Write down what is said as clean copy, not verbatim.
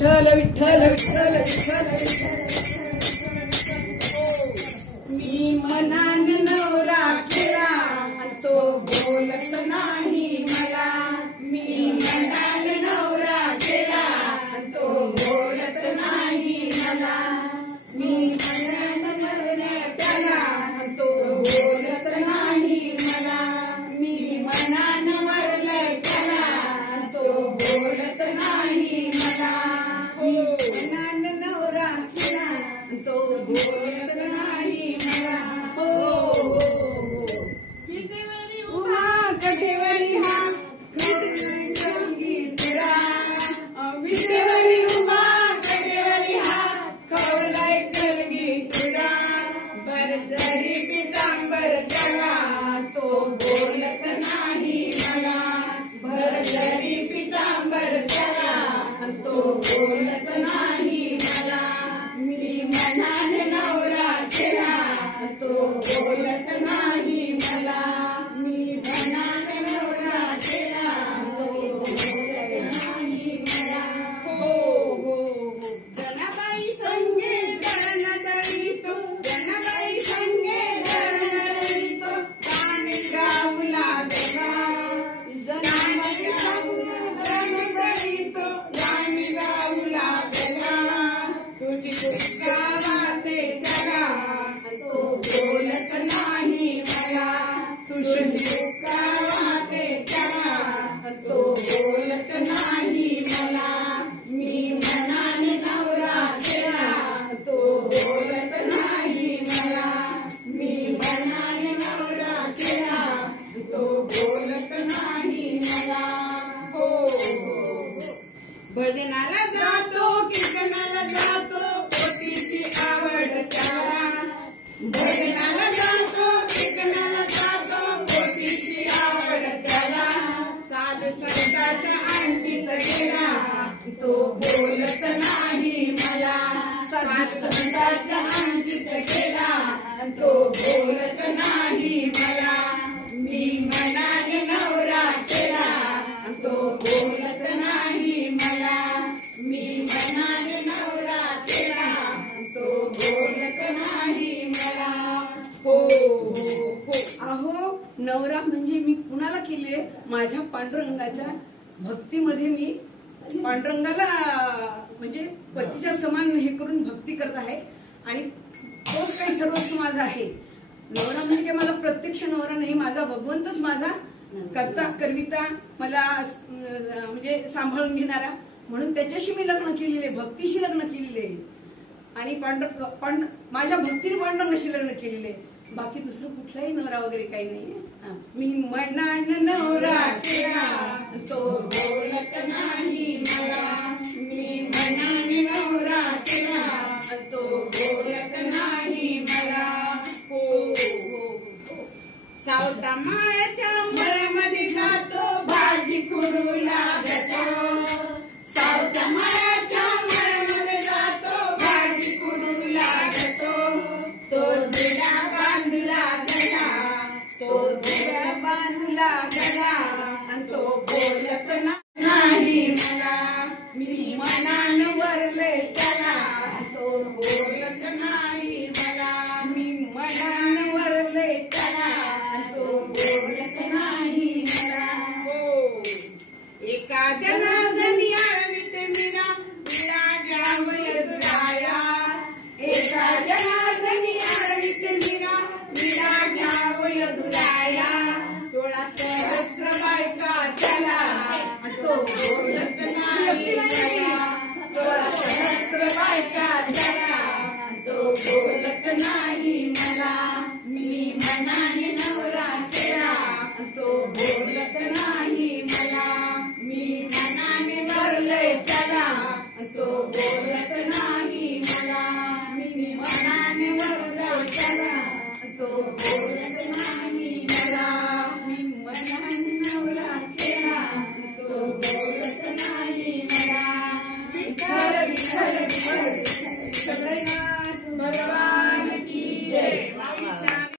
विठ्ठल विठ्ठल विठ्ठल विठ्ठल मी मनान नवरा केला तो बोलत नाही मला मी मनान नवरा केला तो बोलत नाही मला मी मनान नवरा केला तो बोलत नाही मला मी मनान वरले केला तो बोलत नाही मला मनान नवरा केला तो बोलत नाही मला कटेवरी हा गीतरा विटेवरी उमा कटेवरी हा खवलाय गीतरा बरजरी पितांबर त्याला तो बोलत नाही मला बरजरी पितांबर त्याला तो बोलत नाही मला मी मनान नवरा केला तो बोलत नाही मला मी मनान नवरा केला तो बोलत नाही मला जनाबाई संगे दळण दळीतो जनाबाई संगे दळण दळीतो पाणी गाऊ लागला जनाबाई संगे दळण दळीतो पाणी गाऊ लागला तुझी गावाते त्याला तो बोलत नाही मला तुझी गावाते त्याला तो बोलत नाही मला मी मनान नवरा केला तो बोलत नाही मला मी मनान नवरा केला तो बोलत नाही मला भजनाला जातो कीर्तनाला जातो पोतीची आवड त्याला भजनाला जातो कीर्तनाला जातो पोतीची आवड त्याला साधू संतांच्या अंगठीत गेला तो बोलत नाही मला साधू संतांच्या अंगठीत गेला तो बोलत नाही मला मी मनान नवरा केला तो बोलत नाही मला मी मनान नवरा केला तो बोलत नाही मला अहो नवरा म्हणजे मी कुणाला केले माझ्या पांडुरंगाच्या भक्तीमध्ये मी पांडुरंगाला म्हणजे पतीच्या समान हे करून भक्ती करत आहे आणि तोच काही सर्वस्व माझा आहे नवरा म्हणजे मला प्रत्यक्ष नवरा नाही माझा भगवंतच माझा करता करविता मला म्हणजे सांभाळून घेणारा म्हणून त्याच्याशी मी लग्न केलेले भक्तीशी लग्न केलेले आणि माझ्या भक्तीने पांडुरंगाशी लग्न केलेले बाकी दुसरं कुठलाही नवरा वगैरे काही नाहीये मी मनान नवरा केला तो बोलत नाही मला मी मनान नवरा केला तो बोलत नाही मला सावता माळ्याच्या मळ्यामध्ये जातो भाजी खुडू लागतो सावता माळ्याच्या मळ्यामध्ये जातो भाजी खुडू लागतो तो जुडा बांधला गला तो जुडा बांधला गला आणि तो बोलत नाही मला मी मनान वरले त्याला तो बोलत नाही मला मी मनान वरले त्याला तो बोलत नाही मला एका जनार्दनी आळविते मीरा मीरा घ्यावय दुराया एका जनार्दनी आळविते मीरा मीरा घ्यावय दुराया 16 सहस्र बायका त्याला तो बोलत नाही